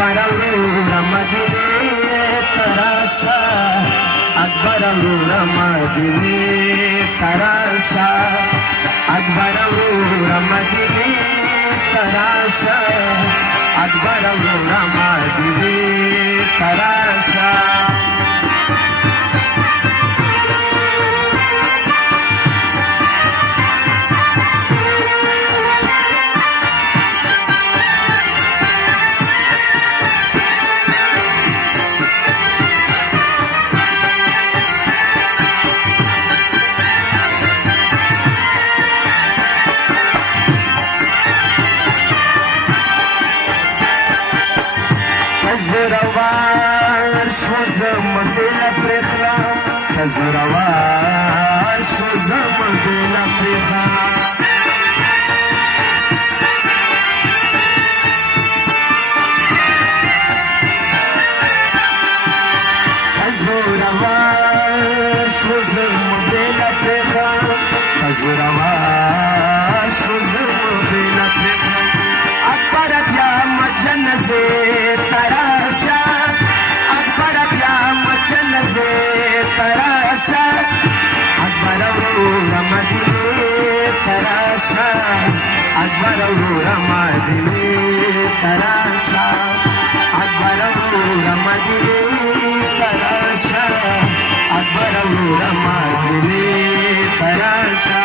اکبر ورور مدینه تراشا اکبر ورور مدینه تراشا اکبر ورور مدینه تراشا اکبر ورور مدینه تراشا زروار شو زم بلا پرخلا زروار شو زم بلا پرخلا زروار شو زم بلا پرخلا زروار شو زم بلا پرخلا اکبر بیا مجنزه تراشا اکبر بیا مجنزه تراشا اکبر ورور مدینه تراشا اکبر ورور مدینه تراشا اکبر ورور مدینه تراشا اکبر ورور مدینه تراشا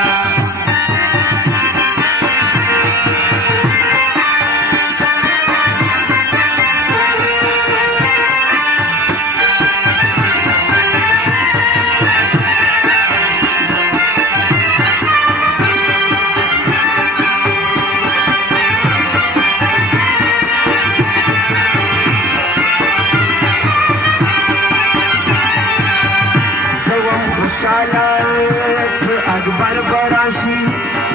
خوشالات اکبر براشی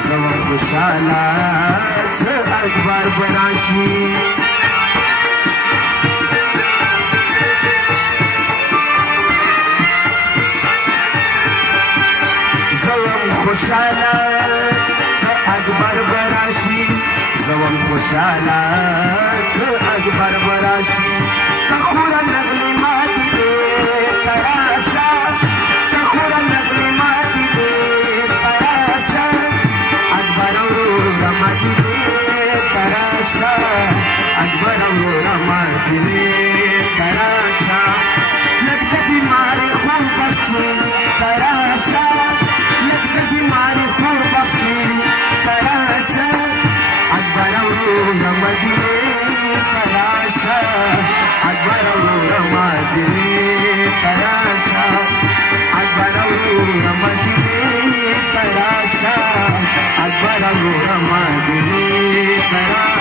زوان خوشالات اکبر براشی زوان خوشالات اکبر براشی زوان خوشالات اکبر براشی تخور نغلی ماتی تراشا تخور نغلی ماتی تراشا اکبر ورور مدینه تراشا اکبر ورور مدینه تراشا لگتا بیماری خون بخچی تراشا لگتا بیماری خون بخچی تراشا اکبر ورور مدینه تراشا اکبر ورور مدینه تراشا اکبر ورور مدینه تراشا اکبر ورور مدینه تراشا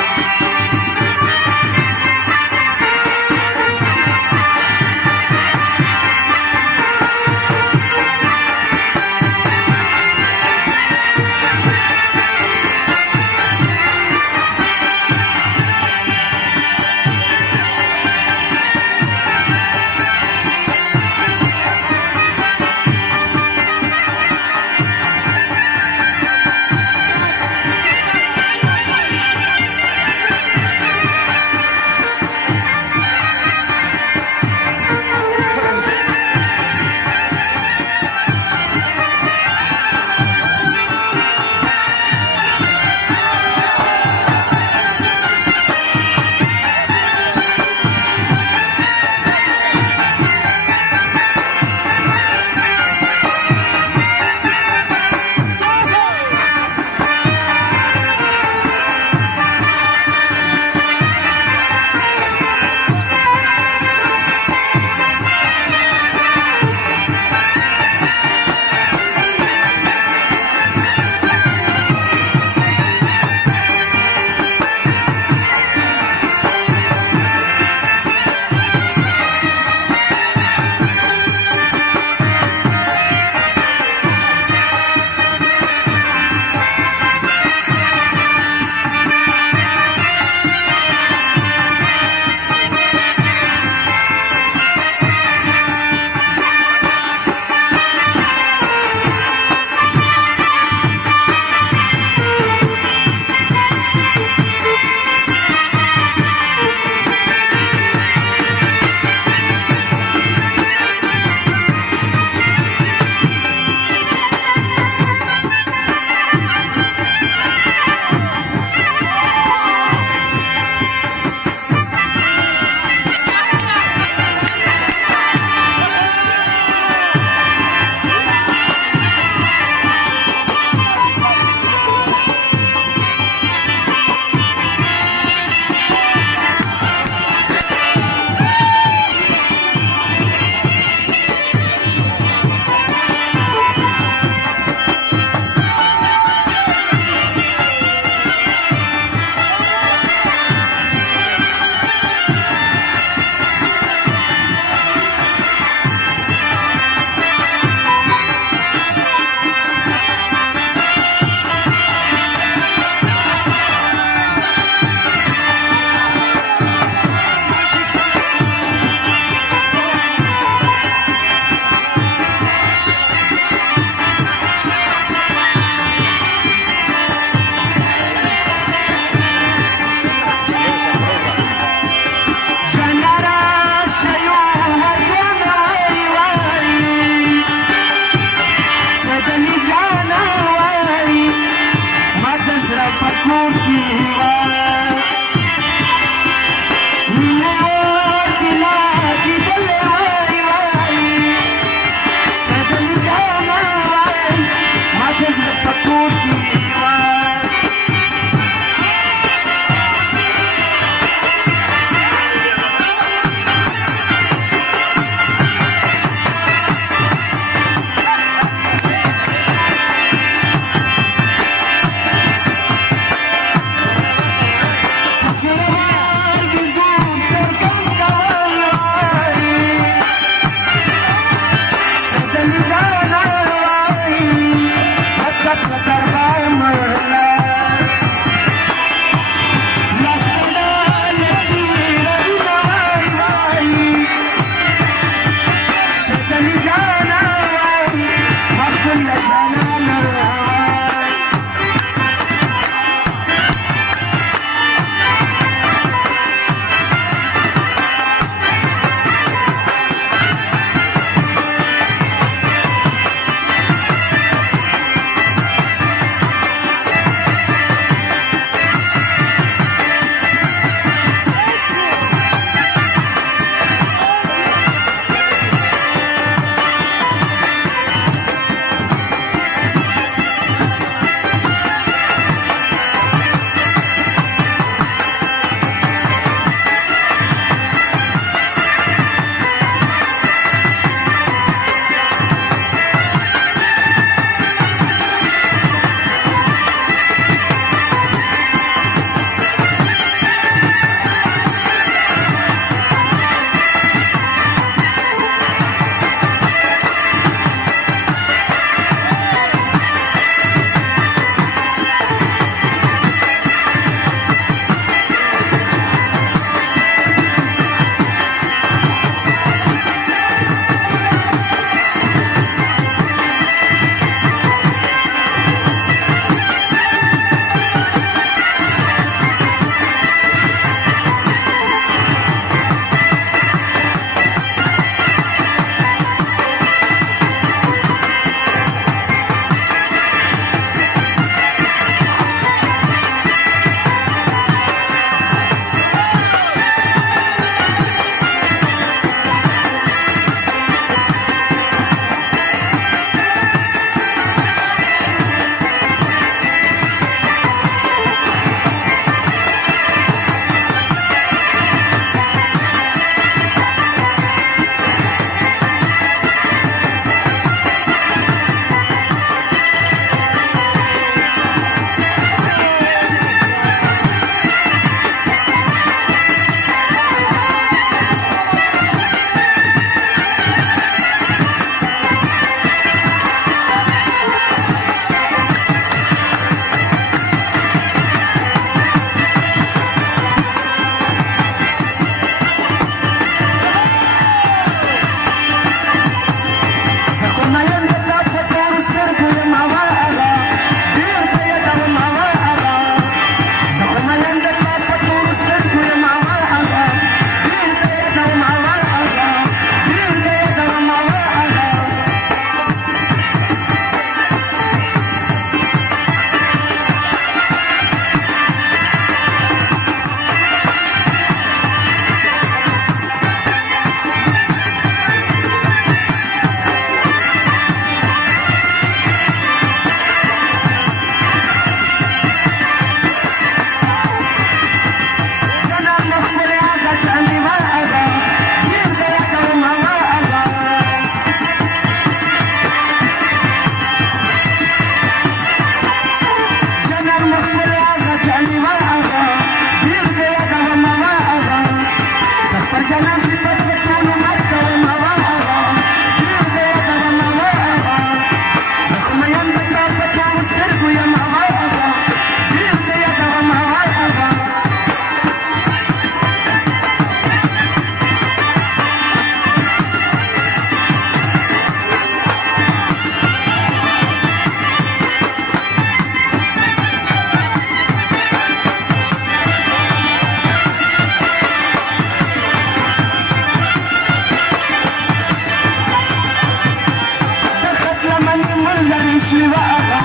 شوي وأغا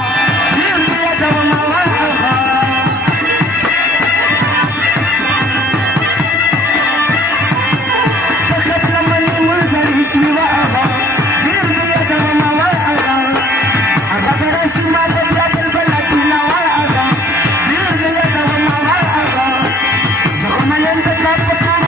غير لي دوما وأغا تخت لما نموزل شوي وأغا غير لي دوما وأغا أغا براشي ما تبلغ